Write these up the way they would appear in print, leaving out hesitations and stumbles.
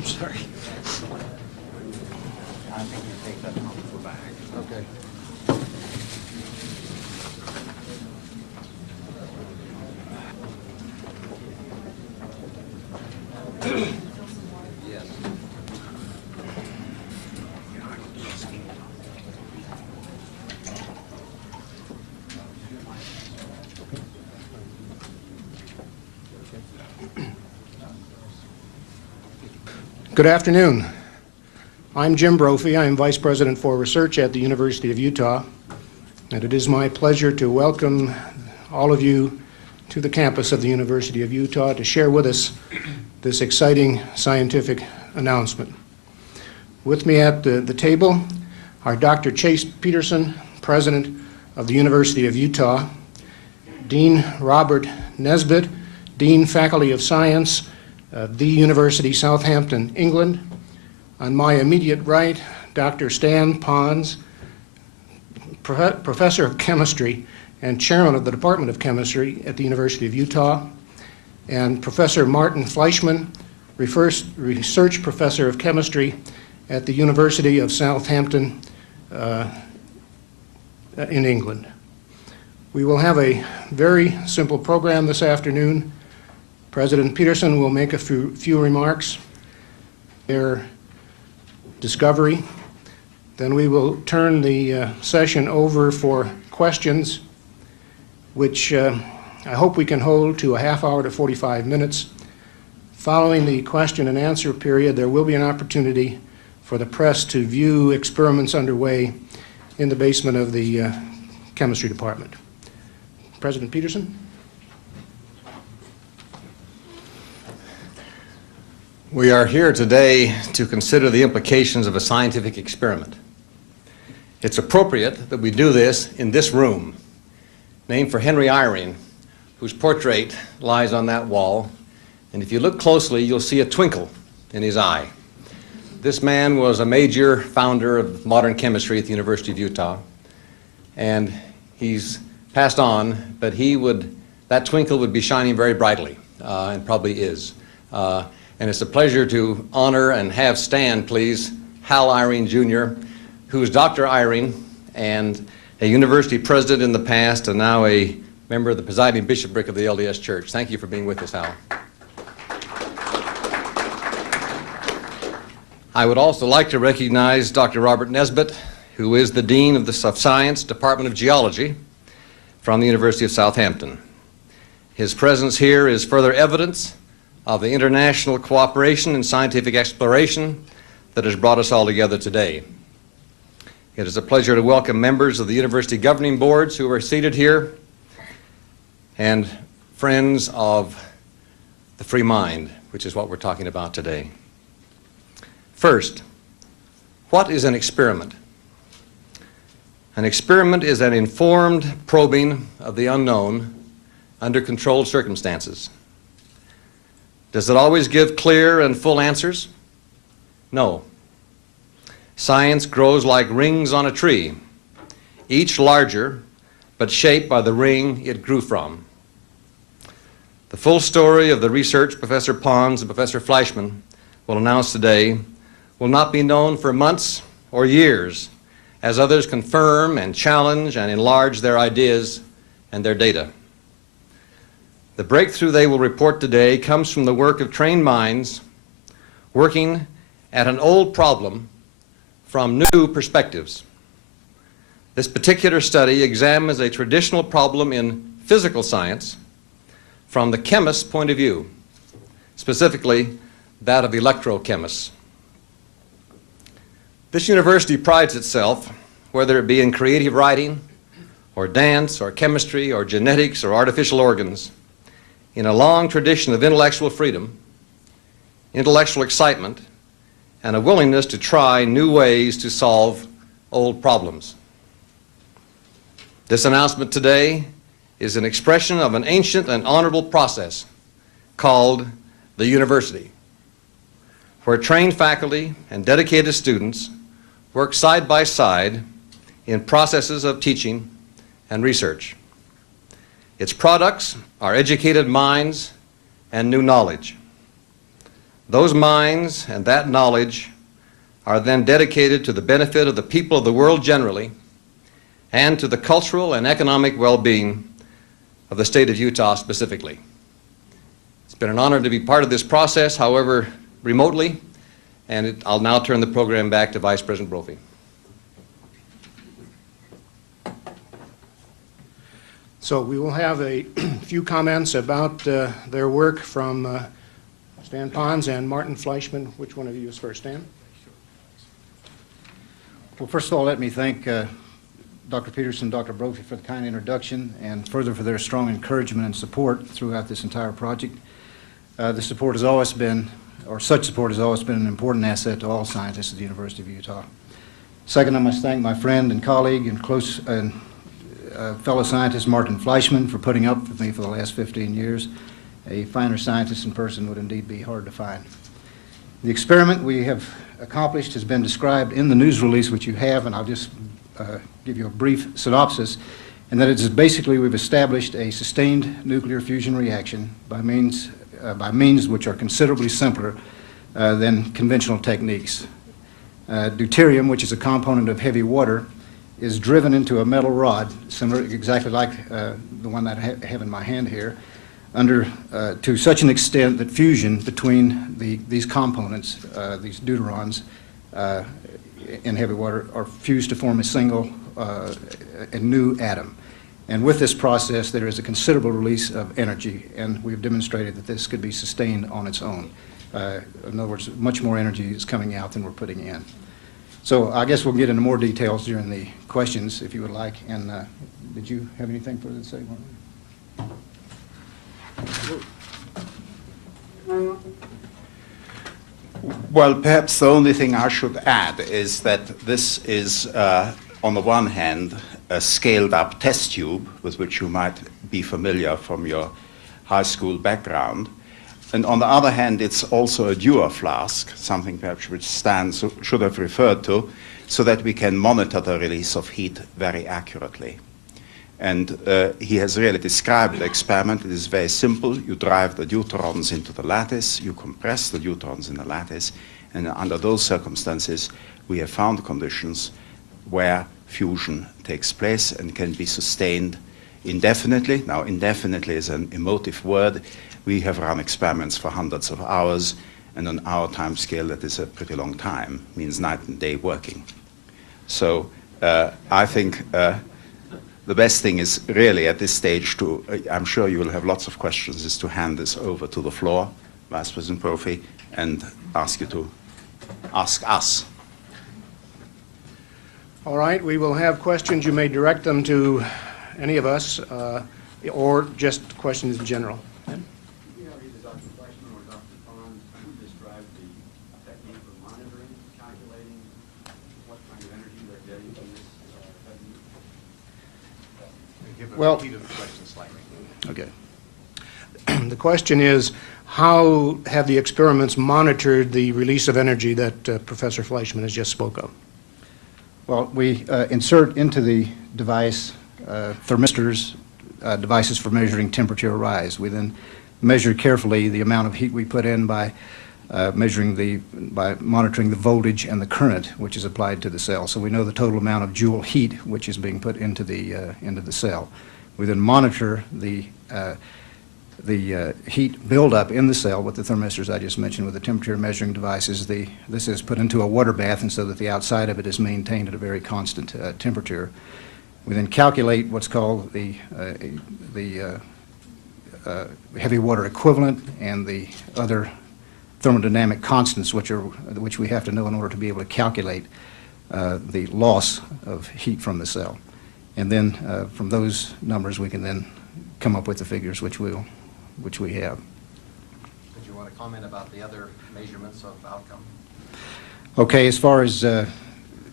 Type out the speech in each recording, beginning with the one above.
I'm sorry. I think you take that off the back. Okay. Yes. Good afternoon. I'm Jim Brophy. I am Vice President for Research at the University of Utah, and it is my pleasure to welcome all of you to the campus of the University of Utah to share with us this exciting scientific announcement. With me at the table are Dr. Chase Peterson, President of the University of Utah, Dean Robert Nesbitt, Dean, Faculty of Science, the University, Southampton, England. On my immediate right, Dr. Stan Pons, Professor of Chemistry and Chairman of the Department of Chemistry at the University of Utah, and Professor Martin Fleischmann, Research Professor of Chemistry at the University of Southampton in England. We will have a very simple program this afternoon. President Peterson will make a few remarks, their discovery. Then we will turn the session over for questions, which I hope we can hold to a half hour to 45 minutes. Following the question and answer period, there will be an opportunity for the press to view experiments underway in the basement of the chemistry department. President Peterson? We are here today to consider the implications of a scientific experiment. It's appropriate that we do this in this room, named for Henry Eyring, whose portrait lies on that wall. And if you look closely, you'll see a twinkle in his eye. This man was a major founder of modern chemistry at the University of Utah, and he's passed on, but that twinkle would be shining very brightly, and probably is. And it's a pleasure to honor and have stand, please, Hal Eyring, Jr., who is Dr. Eyring and a university president in the past and now a member of the presiding bishopric of the LDS Church. Thank you for being with us, Hal. I would also like to recognize Dr. Robert Nesbitt, who is the Dean of the Science Department of Geology from the University of Southampton. His presence here is further evidence of the international cooperation and scientific exploration that has brought us all together today. It is a pleasure to welcome members of the university governing boards who are seated here and friends of the free mind, which is what we're talking about today. First, what is an experiment? An experiment is an informed probing of the unknown under controlled circumstances. Does it always give clear and full answers? No. Science grows like rings on a tree, each larger but shaped by the ring it grew from. The full story of the research Professor Pons and Professor Fleischmann will announce today will not be known for months or years as others confirm and challenge and enlarge their ideas and their data. The breakthrough they will report today comes from the work of trained minds working at an old problem from new perspectives. This particular study examines a traditional problem in physical science from the chemist's point of view, specifically that of electrochemists. This university prides itself, whether it be in creative writing or dance, or chemistry, or genetics, or artificial organs, in a long tradition of intellectual freedom, intellectual excitement, and a willingness to try new ways to solve old problems. This announcement today is an expression of an ancient and honorable process called the university, where trained faculty and dedicated students work side by side in processes of teaching and research. Its products are educated minds and new knowledge. Those minds and that knowledge are then dedicated to the benefit of the people of the world generally and to the cultural and economic well-being of the state of Utah specifically. It's been an honor to be part of this process, however remotely, and I'll now turn the program back to Vice President Brophy. So we will have a few comments about their work from Stan Pons and Martin Fleischmann. Which one of you is first, Stan? Well, first of all, let me thank Dr. Peterson and Dr. Brophy for the kind introduction and further for their strong encouragement and support throughout this entire project. The support has always been, or such support has always been an important asset to all scientists at the University of Utah. Second, I must thank my friend and colleague and close fellow scientist Martin Fleischmann for putting up with me for the last 15 years. A finer scientist in person would indeed be hard to find. The experiment we have accomplished has been described in the news release which you have, and I'll just give you a brief synopsis, and that it is basically we've established a sustained nuclear fusion reaction by means which are considerably simpler than conventional techniques. Deuterium, which is a component of heavy water, is driven into a metal rod, similar, exactly like the one that I have in my hand here, to such an extent that fusion between these components, these deuterons, in heavy water, are fused to form a single, a new atom. And with this process, there is a considerable release of energy, and we've demonstrated that this could be sustained on its own. In other words, much more energy is coming out than we're putting in. So I guess we'll get into more details during the questions, if you would like. And did you have anything further to say, Martin? Well, perhaps the only thing I should add is that this is, on the one hand, a scaled-up test tube with which you might be familiar from your high school background. And on the other hand, it's also a Dewar flask, something perhaps which Stan should have referred to, so that we can monitor the release of heat very accurately. And he has really described the experiment. It is very simple. You drive the deuterons into the lattice, you compress the deuterons in the lattice, and under those circumstances, we have found conditions where fusion takes place and can be sustained indefinitely. Now, indefinitely is an emotive word. We have run experiments for hundreds of hours, and on our time scale, that is a pretty long time, means night and day working. So I think the best thing is really at this stage to, I'm sure you will have lots of questions, is to hand this over to the floor, Vice President Brophy, and ask you to ask us. All right, we will have questions. You may direct them to any of us, or just questions in general. Either Dr. Fleischmann or Dr. Pons, can you describe the technique for monitoring, calculating what kind of energy they're getting from this technique? Well, Repeat the question slightly. okay. The question is, how have the experiments monitored the release of energy that Professor Fleischmann has just spoke of? Well, we insert into the device thermistors, devices for measuring temperature rise. We then measure carefully the amount of heat we put in by monitoring the voltage and the current which is applied to the cell. So we know the total amount of joule heat which is being put into the cell. We then monitor the heat buildup in the cell with the thermistors I just mentioned, with the temperature measuring devices. This is put into a water bath, and so that the outside of it is maintained at a very constant temperature. We then calculate what's called the heavy water equivalent and the other thermodynamic constants which we have to know in order to be able to calculate the loss of heat from the cell. And then from those numbers, we can then come up with the figures which we have. Did you want to comment about the other measurements of outcome? Okay, as far as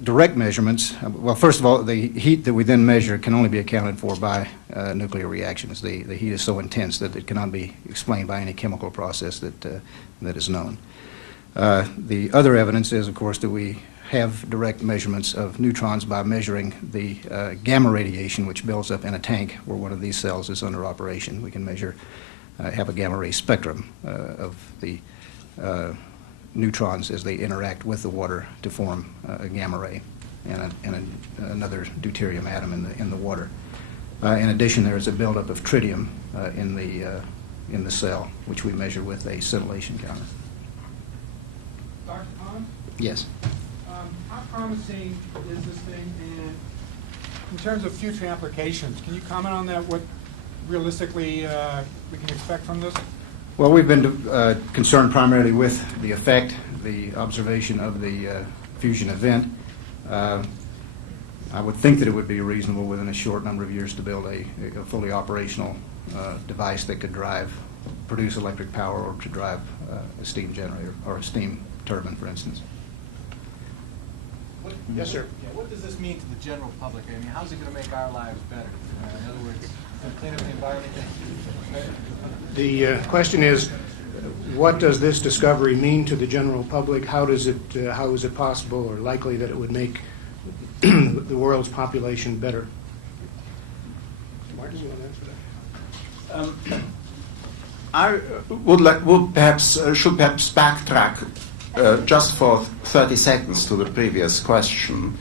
direct measurements, well, first of all, the heat that we then measure can only be accounted for by nuclear reactions. The heat is so intense that it cannot be explained by any chemical process that is known. The other evidence is, of course, that we have direct measurements of neutrons by measuring the gamma radiation which builds up in a tank where one of these cells is under operation. We can measure, have a gamma ray spectrum of the neutrons as they interact with the water to form a gamma ray and another deuterium atom in the water. In addition, there is a buildup of tritium in the cell, which we measure with a scintillation counter. Dr. Pons, Yes. how promising is this thing, and in terms of future applications, can you comment on that, what realistically we can expect from this? Well, we've been concerned primarily with the effect, the observation of the fusion event. I would think that it would be reasonable within a short number of years to build a fully operational device that could produce electric power or to drive a steam generator or a steam turbine, for instance. Yes, sir. Yeah, what does this mean to the general public? I mean, how's it going to make our lives better? In other words, clean up the environment? The question is, what does this discovery mean to the general public? How is it possible or likely that it would make the world's population better? Martin, you want to answer that? I should perhaps backtrack just for 30 seconds to the previous question.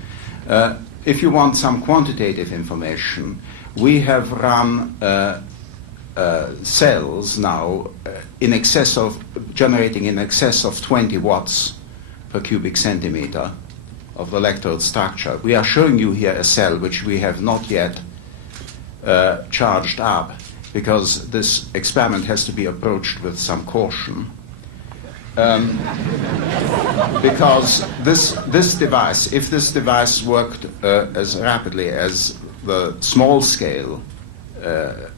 If you want some quantitative information, we have run cells now generating in excess of 20 watts per cubic centimeter of electrode structure. We are showing you here a cell which we have not yet charged up, because this experiment has to be approached with some caution. Because this device, if this device worked as rapidly as the small-scale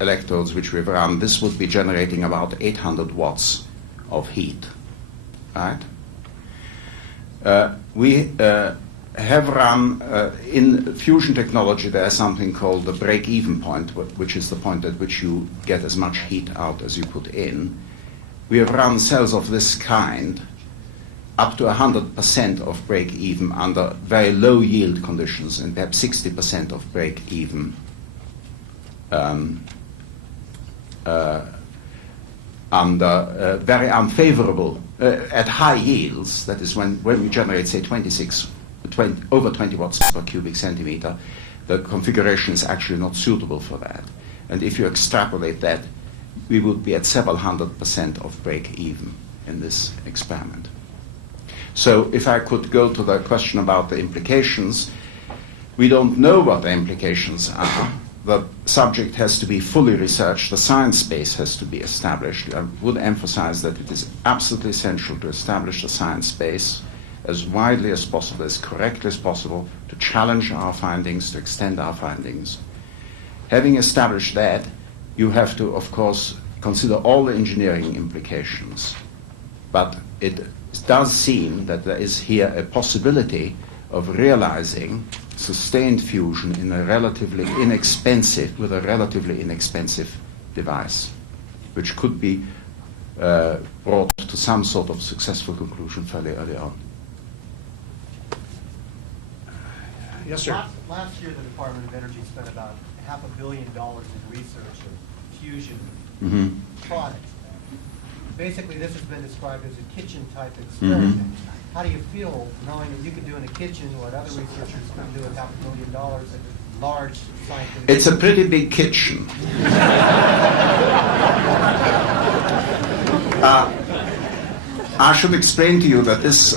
electrodes which we've run, this would be generating about 800 watts of heat, right? We have run, in fusion technology, there's something called the break-even point, which is the point at which you get as much heat out as you put in. We have run cells of this kind up to 100% of break-even under very low yield conditions, and perhaps 60% of break-even under very unfavorable, at high yields, that is when we generate, say, over 20 watts per cubic centimeter, the configuration is actually not suitable for that. And if you extrapolate that, we would be at several 100% of break-even in this experiment. So if I could go to the question about the implications, we don't know what the implications are. The subject has to be fully researched. The science base has to be established. I would emphasize that it is absolutely essential to establish the science base as widely as possible, as correctly as possible, to challenge our findings, to extend our findings. Having established that, you have to, of course, consider all the engineering implications. But it does seem that there is here a possibility of realizing sustained fusion in a relatively inexpensive device, which could be brought to some sort of successful conclusion fairly early on. Yes, sir. Last year, the Department of Energy spent about $500 million in research of fusion products. Basically, this has been described as a kitchen-type experiment. How do you feel knowing that you can do in a kitchen what other researchers can do with $500 million in large scientific... It's a pretty big kitchen. I should explain to you that this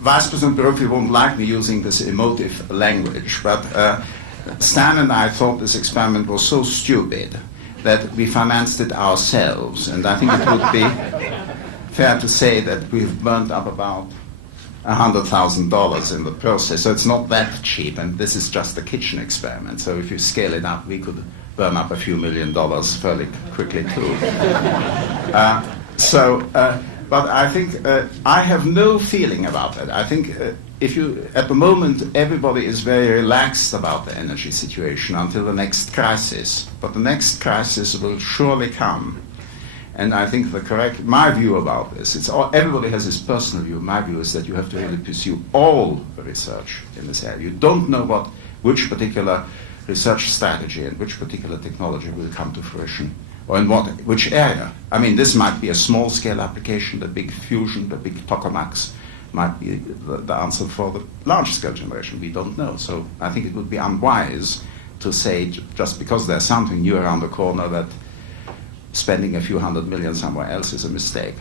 Vice President Brophy won't like me using this emotive language, but Stan and I thought this experiment was so stupid that we financed it ourselves, and I think it would be fair to say that we've burnt up about $100,000 in the process, so it's not that cheap, and this is just a kitchen experiment. So if you scale it up, we could burn up a few $1 million fairly quickly too. But I think I have no feeling about that. I think if you, at the moment, everybody is very relaxed about the energy situation until the next crisis. But the next crisis will surely come. And I think my view about this, everybody has his personal view. My view is that you have to really pursue all the research in this area. You don't know which particular research strategy and which particular technology will come to fruition, or in which area. I mean, this might be a small-scale application. The big fusion, the big tokamaks might be the answer for the large-scale generation. We don't know. So I think it would be unwise to say, just because there's something new around the corner, that spending a few $100 million somewhere else is a mistake.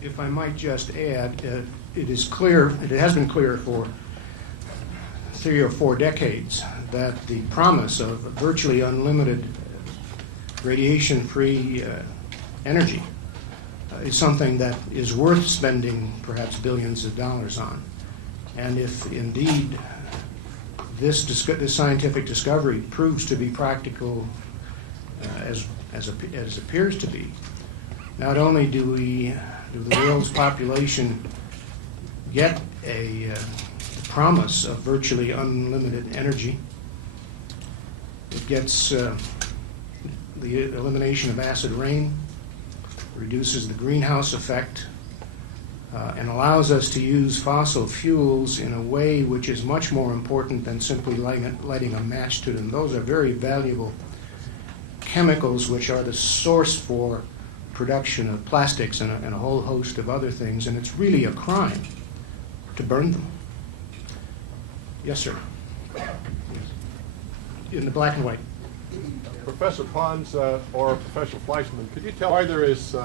If I might just add, it is clear, it has been clear for 3 or 4 decades that the promise of virtually unlimited radiation-free energy is something that is worth spending perhaps billions of dollars on. And if indeed this scientific discovery proves to be practical as appears to be, not only do the world's population get a promise of virtually unlimited energy, it gets the elimination of acid rain, reduces the greenhouse effect, and allows us to use fossil fuels in a way which is much more important than simply lighting a match to them. Those are very valuable chemicals which are the source for production of plastics and a whole host of other things, and it's really a crime to burn them. Yes, sir. In the black and white. Professor Pons or Professor Fleischmann, could you tell why there is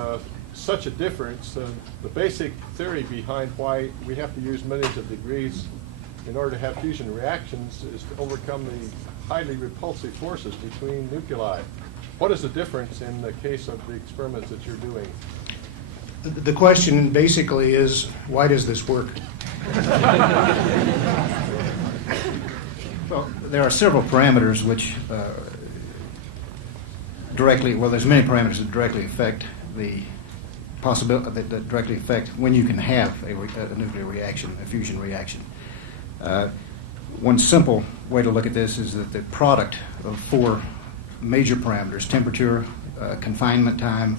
such a difference? The basic theory behind why we have to use millions of degrees in order to have fusion reactions is to overcome the highly repulsive forces between nuclei. What is the difference in the case of the experiments that you're doing? The question basically is, why does this work? Well, there are several parameters which there's many parameters that directly affect the possibility, that directly affect when you can have a nuclear reaction, a fusion reaction. One simple way to look at this is that the product of 4 major parameters: temperature, confinement time,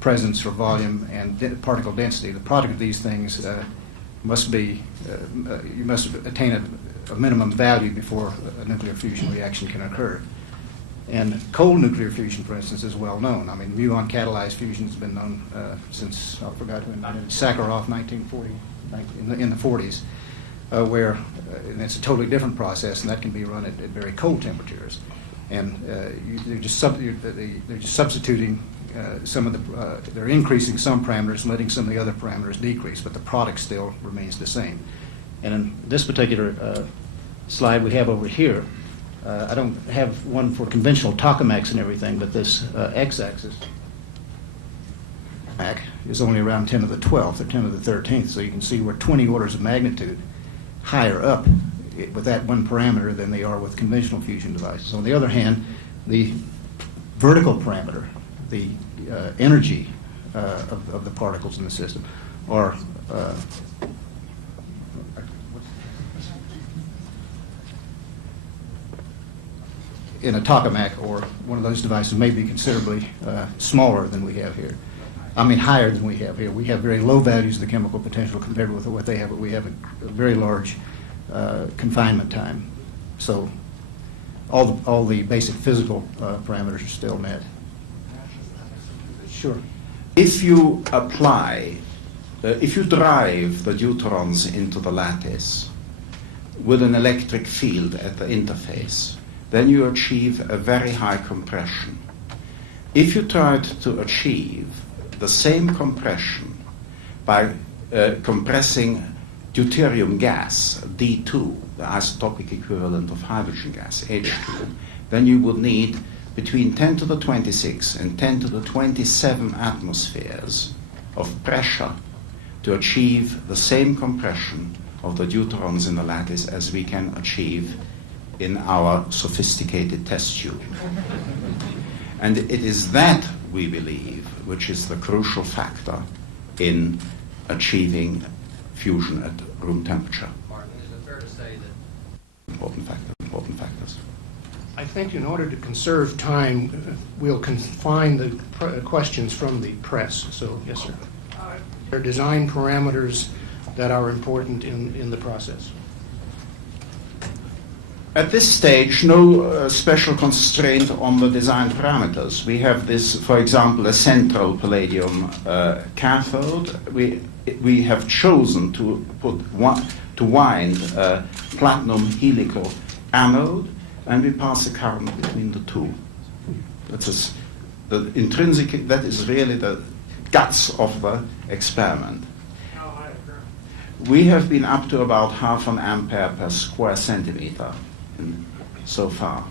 presence or volume, and particle density. The product of these things must be, you must attain a minimum value before a nuclear fusion reaction can occur. And cold nuclear fusion, for instance, is well known. I mean, muon catalyzed fusion has been known since, I forgot when, Sakharov, 1940, in the 40s, where and it's a totally different process, and that can be run at very cold temperatures. And they're just substituting some of the, they're increasing some parameters and letting some of the other parameters decrease, but the product still remains the same. And in this particular slide we have over here, I don't have one for conventional tokamaks and everything, but this x-axis is only around 10 to the 12th or 10 to the 13th, so you can see we're 20 orders of magnitude higher up with that one parameter than they are with conventional fusion devices. On the other hand, the vertical parameter, the energy of the particles in the system, are in a tokamak or one of those devices may be considerably smaller than we have here. I mean, higher than we have here. We have very low values of the chemical potential compared with what they have, but we have a very large confinement time. So all the basic physical parameters are still met. Sure. If you apply, if you drive the neutrons into the lattice with an electric field at the interface, then you achieve a very high compression. If you tried to achieve the same compression by compressing deuterium gas, D2, the isotopic equivalent of hydrogen gas, H2, then you would need between 10 to the 26 and 10 to the 27 atmospheres of pressure to achieve the same compression of the deuterons in the lattice as we can achieve in our sophisticated test tube. And it is that, we believe, which is the crucial factor in achieving fusion at room temperature. Martin, is it fair to say that Important factors. I think in order to conserve time, we'll confine the questions from the press. So, yes, sir. There are design parameters that are important in the process. At this stage, no special constraint on the design parameters. We have this, for example, a central palladium cathode. We have chosen to wind a platinum helical anode, and we pass a current between the two. That is really the guts of the experiment. We have been up to about 0.5 ampere per square centimeter so far.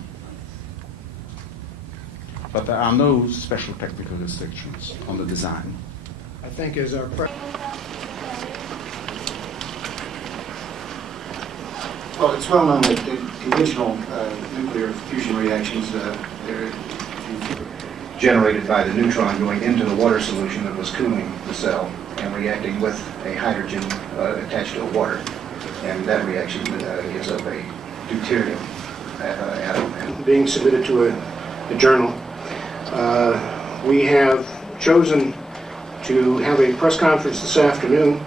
But there are no special technical restrictions on the design. I think as our Well, it's well known that in conventional nuclear fusion reactions, they're generated by the neutron going into the water solution that was cooling the cell and reacting with a hydrogen attached to the water. And that reaction gives up a deuterium atom. being submitted to a journal. We have chosen to have a press conference this afternoon,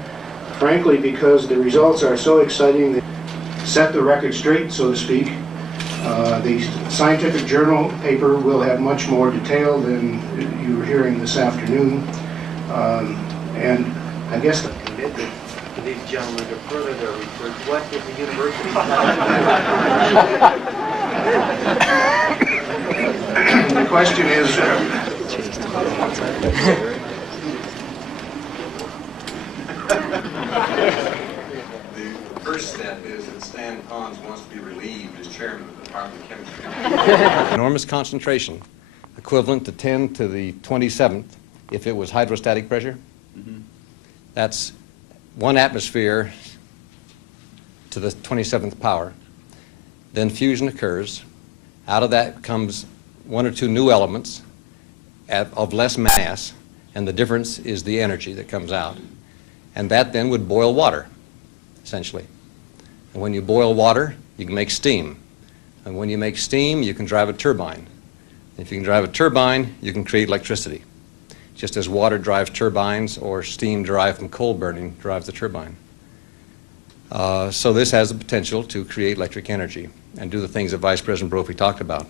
frankly, because the results are so exciting that set the record straight, so to speak. The scientific journal paper will have much more detail than you were hearing this afternoon. And I guess Commit to these gentlemen to further their research. What is the university? the question is, The first step is that Stan Pons wants to be relieved as chairman of the Department of Chemistry. enormous concentration, equivalent to 10 to the 27th if it was hydrostatic pressure? That's 1 atmosphere to the 27th power. Then fusion occurs. Out of that comes 1 or 2 new elements of less mass, and the difference is the energy that comes out. And that then would boil water, essentially. And when you boil water, you can make steam. And when you make steam, you can drive a turbine. If you can drive a turbine, you can create electricity, just as water drives turbines or steam derived from coal burning drives the turbine. So this has the potential to create electric energy and do the things that Vice President Brophy talked about.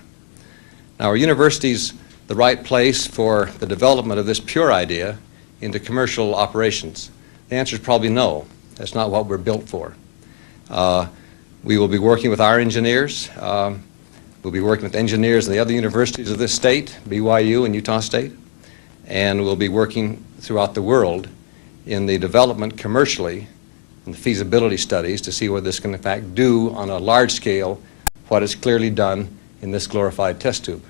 Now, are universities the right place for the development of this pure idea into commercial operations? The answer is probably no. That's not what we're built for. We will be working with our engineers. We'll be working with engineers in the other universities of this state, BYU and Utah State, and we'll be working throughout the world in the development commercially and the feasibility studies to see what this can in fact do on a large scale what is clearly done in this glorified test tube.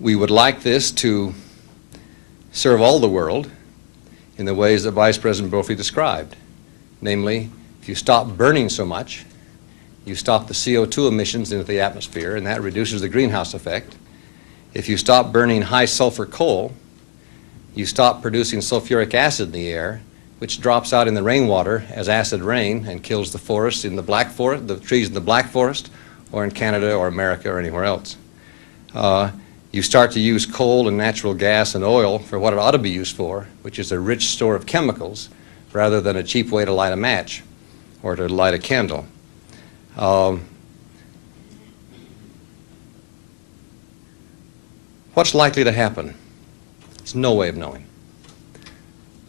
We would like this to serve all the world in the ways that Vice President Brophy described. Namely, if you stop burning so much, you stop the CO2 emissions into the atmosphere, and that reduces the greenhouse effect. If you stop burning high sulfur coal, you stop producing sulfuric acid in the air, which drops out in the rainwater as acid rain and kills the forests in the Black Forest, the trees in the Black Forest, or in Canada or America or anywhere else. You start to use coal and natural gas and oil for what it ought to be used for, which is a rich store of chemicals, rather than a cheap way to light a match or to light a candle. What's likely to happen? There's no way of knowing.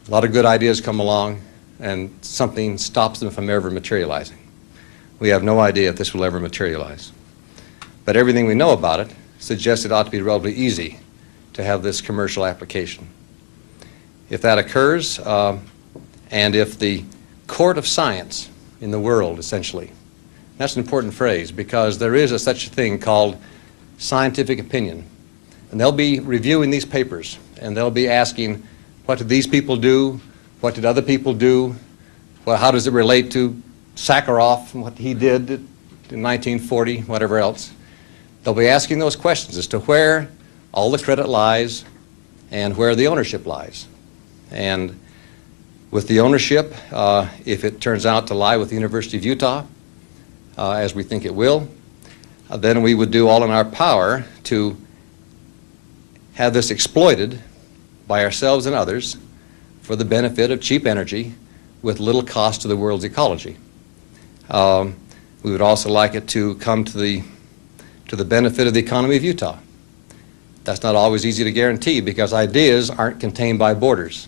A lot of good ideas come along, and something stops them from ever materializing. We have no idea if this will ever materialize. But everything we know about it suggests it ought to be relatively easy to have this commercial application. If that occurs, and if the court of science in the world, essentially, that's an important phrase because there is such a thing called scientific opinion. And they'll be reviewing these papers, and they'll be asking, what did these people do? What did other people do? Well, how does it relate to Sakharov and what he did in 1940, whatever else? They'll be asking those questions as to where all the credit lies and where the ownership lies. And with the ownership, if it turns out to lie with the University of Utah, as we think it will, then we would do all in our power to have this exploited by ourselves and others for the benefit of cheap energy with little cost to the world's ecology. We would also like it to come to the benefit of the economy of Utah. That's not always easy to guarantee because ideas aren't contained by borders.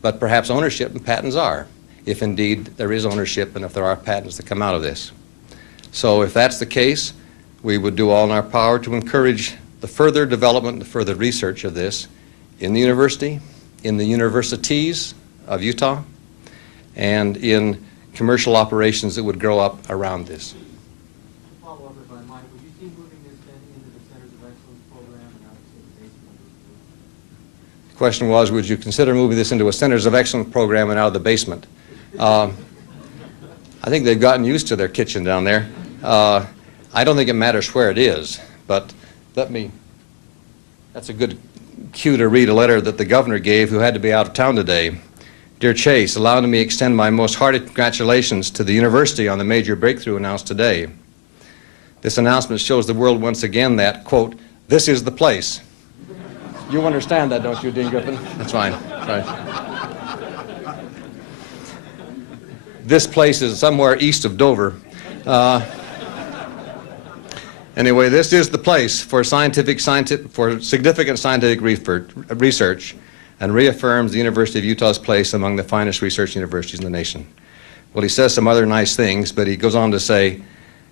But perhaps ownership and patents are, if indeed there is ownership and if there are patents that come out of this. So if that's the case, we would do all in our power to encourage the further development and the further research of this in the university, in the universities of Utah, and in commercial operations that would grow up around this. Follow up if I might. Would you see moving this then into the Centers of Excellence program and out to the basement? The question was, would you consider moving this into a Centers of Excellence program and out of the basement? I think they've gotten used to their kitchen down there. I don't think it matters where it is, but that's a good cue to read a letter that the governor gave who had to be out of town today. Dear Chase, allow me to extend my most hearty congratulations to the university on the major breakthrough announced today. This announcement shows the world once again that, quote, this is the place. You understand that, don't you, Dean Griffin? That's fine. Sorry. This place is somewhere east of Dover. Anyway, this is the place for significant scientific research and reaffirms the University of Utah's place among the finest research universities in the nation. Well, he says some other nice things, but he goes on to say,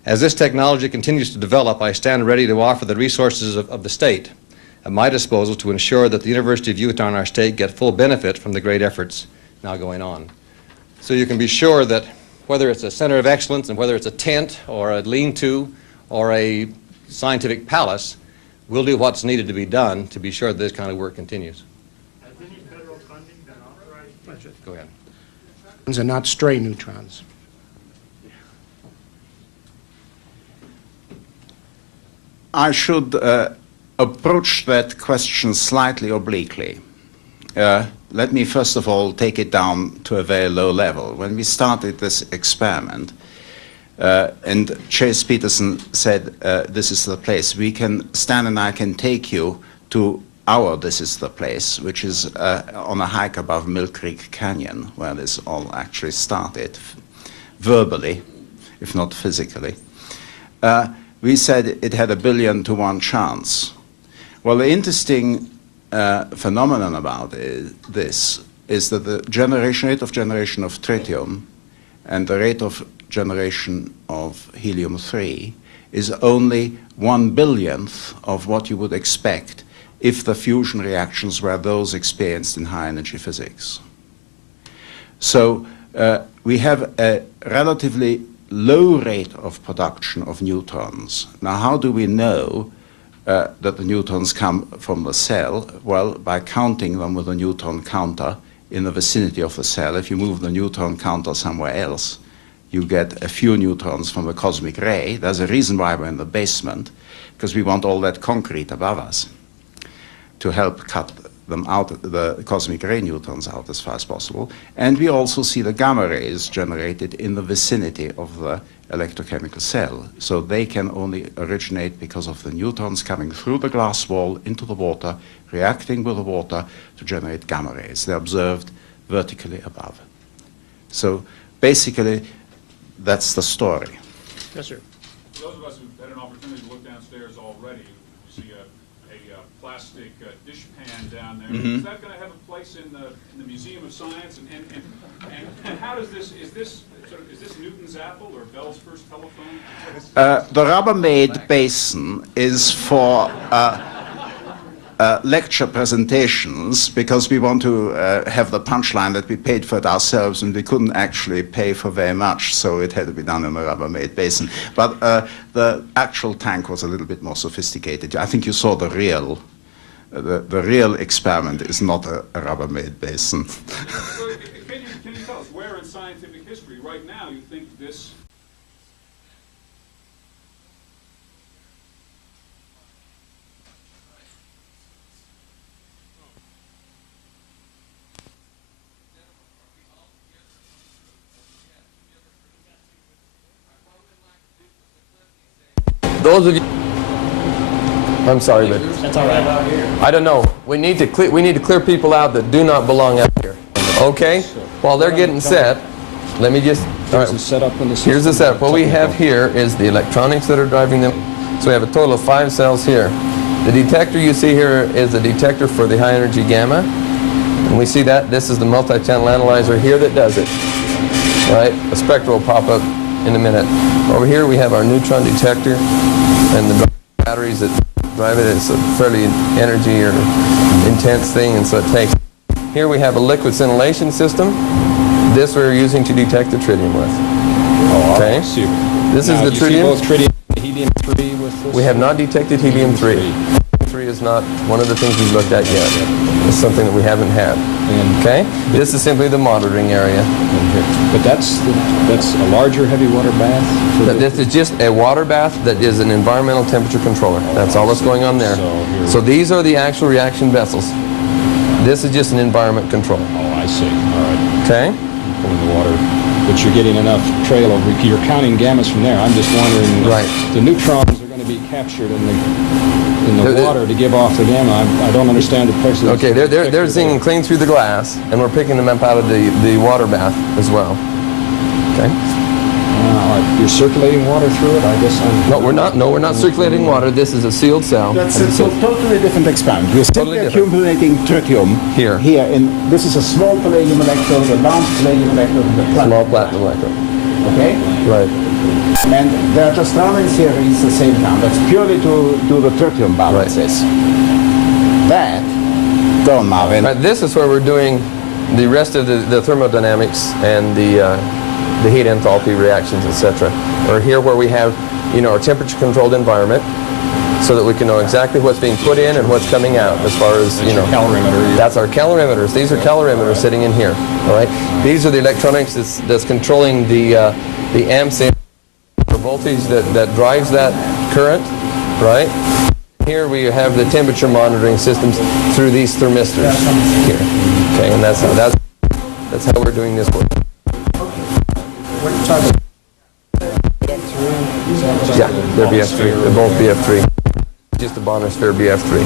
as this technology continues to develop, I stand ready to offer the resources of the state at my disposal to ensure that the University of Utah and our state get full benefit from the great efforts now going on. So you can be sure that whether it's a center of excellence and whether it's a tent or a lean-to or a scientific palace, we'll do what's needed to be done to be sure that this kind of work continues. Has any federal funding been authorized? Go ahead. And not stray neutrons. I should approach that question slightly obliquely. Let me first of all take it down to a very low level. When we started this experiment, and Chase Peterson said, this is the place, Stan and I can take you to this is the place, which is on a hike above Mill Creek Canyon, where this all actually started, verbally, if not physically. We said it had a 1 billion to 1 chance. Well, the interesting phenomenon about this is that the rate of generation of tritium and the rate of generation of helium-3 is only 1/1000th of what you would expect if the fusion reactions were those experienced in high-energy physics. So we have a relatively low rate of production of neutrons. Now, how do we know that the neutrons come from the cell? Well, by counting them with a neutron counter in the vicinity of the cell. If you move the neutron counter somewhere else, you get a few neutrons from the cosmic ray. There's a reason why we're in the basement, because we want all that concrete above us to help cut them out, the cosmic ray neutrons out as far as possible. And we also see the gamma rays generated in the vicinity of the electrochemical cell. So they can only originate because of the neutrons coming through the glass wall into the water, reacting with the water to generate gamma rays. They're observed vertically above. So basically, that's the story. Yes, sir. For those of us who've had an opportunity to look downstairs already, we see a plastic dish pan down there. Mm-hmm. Is that going to have a place in the Museum of Science? And how does this, is this Newton's apple or Bell's first telephone? The Rubbermaid basin is for lecture presentations, because we want to have the punchline that we paid for it ourselves and we couldn't actually pay for very much, so it had to be done in a Rubbermaid basin. But the actual tank was a little bit more sophisticated. I think you saw the real the real experiment is not a Rubbermaid basin. So can you tell us where in scientific history right now you think this? Those of you, I'm sorry, but that's all right. I don't know. We need to clear people out that do not belong out here. Okay? While they're getting set, let me just. Here's the setup. Here's the setup. What we have here is the electronics that are driving them. So we have a total of 5 cells here. The detector you see here is the detector for the high energy gamma, and we see that this is the multi-channel analyzer here that does it. Right? A spectral will pop up in a minute. Over here we have our neutron detector and the batteries that drive it. It's a fairly energy or intense thing, and so it takes. Here we have a liquid scintillation system. This we're using to detect the tritium with. Okay. This is the tritium. Both tritium and helium-3 with this? We have not detected helium-3. Helium-3 is not one of the things we've looked at yet. It's something that we haven't had. Okay? This is simply the monitoring area. But that's a larger heavy water bath? This is just a water bath that is an environmental temperature controller. That's all that's going on there. So these are the actual reaction vessels. This is just an environment control. Oh, I see. All right. Okay? Pulling the water. But you're getting enough trail over. You're counting gammas from there. I'm just wondering. Right. The neutrons are going to be captured in the water to give off the gamma. I don't understand the precedence. Okay, they're zinging clean through the glass, and we're picking them up out of the water bath as well. Okay. You're circulating water through it, I guess. No, we're not. No, we're not circulating water. This is a sealed cell. That's a totally different experiment. We're simply accumulating tritium here. And this is a small palladium electrode, a large palladium electrode, and a small platinum electrode. Okay. Right. And the electrostronics here is the same time. That's purely to do the tritium balances. That. Go on, Marvin. Right, this is where we're doing the rest of the thermodynamics and the heat enthalpy reactions, etc. Or here where we have, our temperature-controlled environment, so that we can know exactly what's being put in and what's coming out as far as, calorimeter. That's our calorimeters. These are calorimeters sitting in here, all right? These are the electronics that's controlling the amps in the voltage that drives that current, right? Here we have the temperature monitoring systems through these thermistors here. Okay, and that's how we're doing this work. Yeah, they're BF3. They're both BF3. Just a Bonisphere BF3.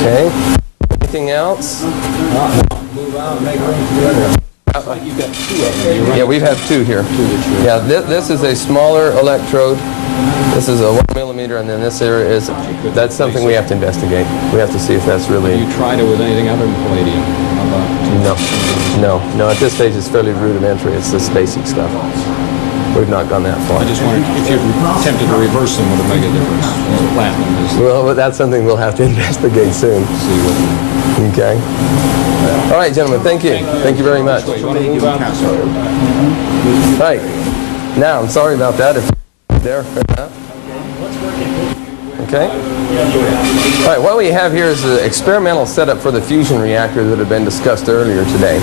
Okay. Anything else? Yeah, we've had 2 here. Yeah, this is a smaller electrode. This is a 1 millimeter, and then this area is, that's something we have to investigate. We have to see if that's really... You tried it with anything other than palladium? No, at this stage it's fairly rudimentary. It's this basic stuff. We've not gone that far. I just wondered if you attempted to reverse them, would it make a difference? Platinum is... Well, but that's something we'll have to investigate soon. Okay. All right, gentlemen, thank you. Thank you very much. Right. Now, I'm sorry about that. If there. Okay. All right, what we have here is the experimental setup for the fusion reactor that had been discussed earlier today.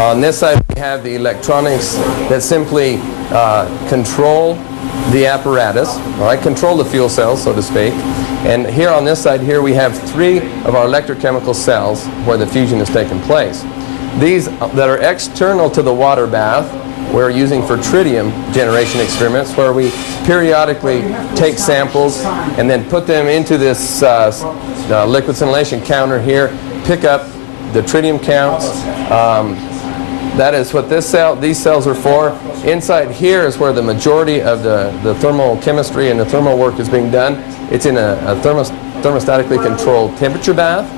On this side, we have the electronics that simply control the apparatus, all right, control the fuel cells, so to speak. And here on this side here, we have 3 of our electrochemical cells where the fusion has taken place. These that are external to the water bath, we're using for tritium generation experiments, where we periodically take samples and then put them into this liquid scintillation counter here, pick up the tritium counts. That is what these cells are for. Inside here is where the majority of the thermal chemistry and the thermal work is being done. It's in a thermostatically controlled temperature bath.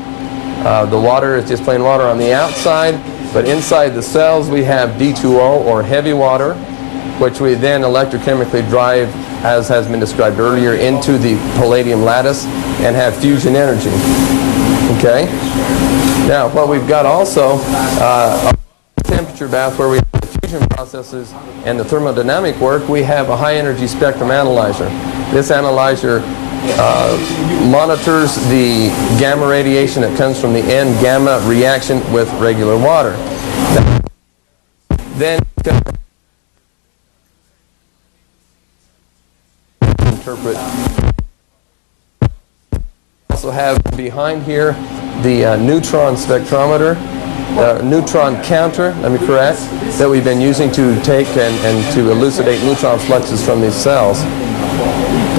The water is just plain water on the outside, but inside the cells we have D2O, or heavy water, which we then electrochemically drive, as has been described earlier, into the palladium lattice and have fusion energy. Okay? Now, what we've got also, a temperature bath where we have the fusion processes and the thermodynamic work, we have a high-energy spectrum analyzer. This analyzer monitors the gamma radiation that comes from the N-gamma reaction with regular water. Then interpret. Also have behind here the neutron spectrometer, neutron counter, let me correct, that we've been using to take and to elucidate neutron fluxes from these cells.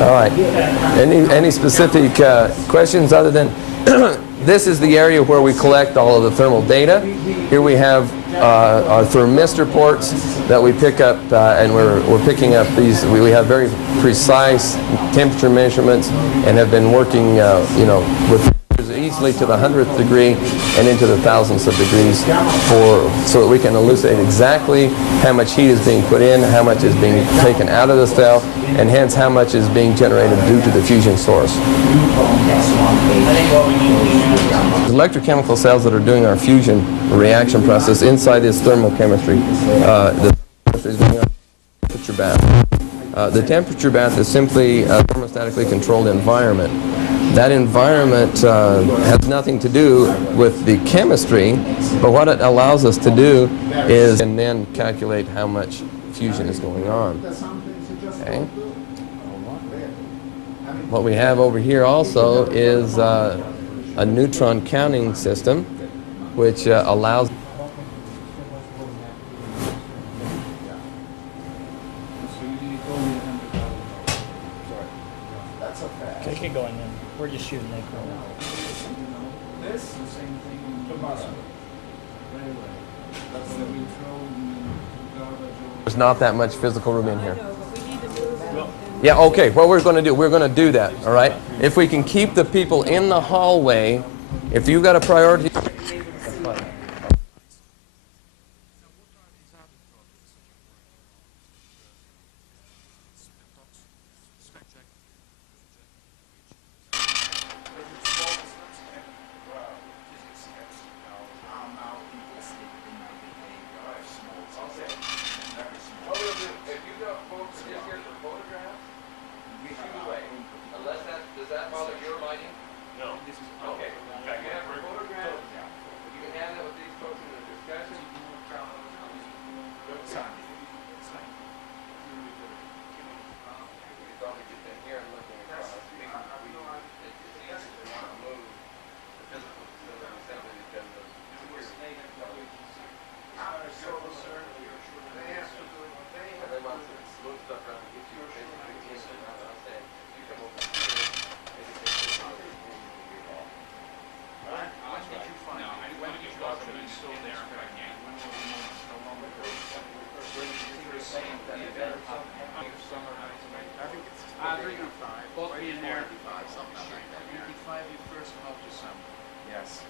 All right. Any specific questions other than this is the area where we collect all of the thermal data. Here we have our thermistor ports that we pick up, and we're picking up these. We have very precise temperature measurements and have been working, with easily to the 100th degree and into the thousandths of degrees so that we can elucidate exactly how much heat is being put in, how much is being taken out of the cell, and hence how much is being generated due to the fusion source. The electrochemical cells that are doing our fusion reaction process inside this thermochemistry, the temperature bath. The temperature bath is simply a thermostatically controlled environment. That environment has nothing to do with the chemistry, but what it allows us to do is and then calculate how much fusion is going on. Okay. What we have over here also is a neutron counting system, which allows. We keep going in. We're just shooting that corner. This is the same thing in the railway. That's the There's not that much physical room in here. Yeah, okay, what we're going to do, we're going to do that, all right? If we can keep the people in the hallway, if you've got a priority. Yes.